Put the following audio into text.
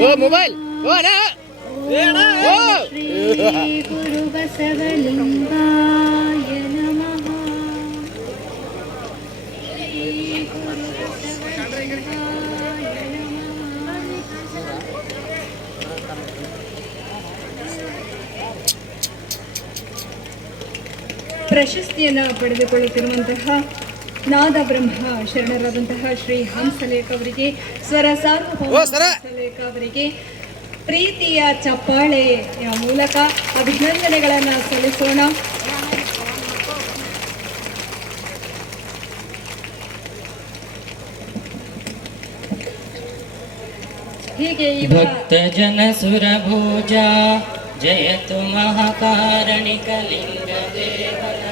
ಓ mobile ಓ ಅಣ್ಣ ಓ ಶ್ರೀ ಗುರು ಬಸವಲಿಂಗಾಯ ನಮಃ ಶ್ರೀ ಗುರು ಬಸವಲಿಂಗಾಯ ಪ್ರಶಸ್ತಿಯನ್ನು ಪಡೆದುಕೊಳ್ಳುತ್ತಿರುವಂತಹ ನಾದ ಬ್ರಹ್ಮ ಶರಣರಾದಂತಹ ಶ್ರೀ ಹಂಸಲೇಖ ಅವರಿಗೆ ಸ್ವರ ಸಾರ್ವಭೌಮ ಅವರಿಗೆ ಪ್ರೀತಿಯ ಚಪ್ಪಾಳೆಯ ಮೂಲಕ ಅಭಿನಂದನೆಗಳನ್ನು ಸಲ್ಲಿಸೋಣ. ಹೀಗೆ ಭಕ್ತ ಸುರಭೋಜ ಜಯತು ಮಹಾಕಾರಣಿಕ ಲಿಂಗ ದೇವರ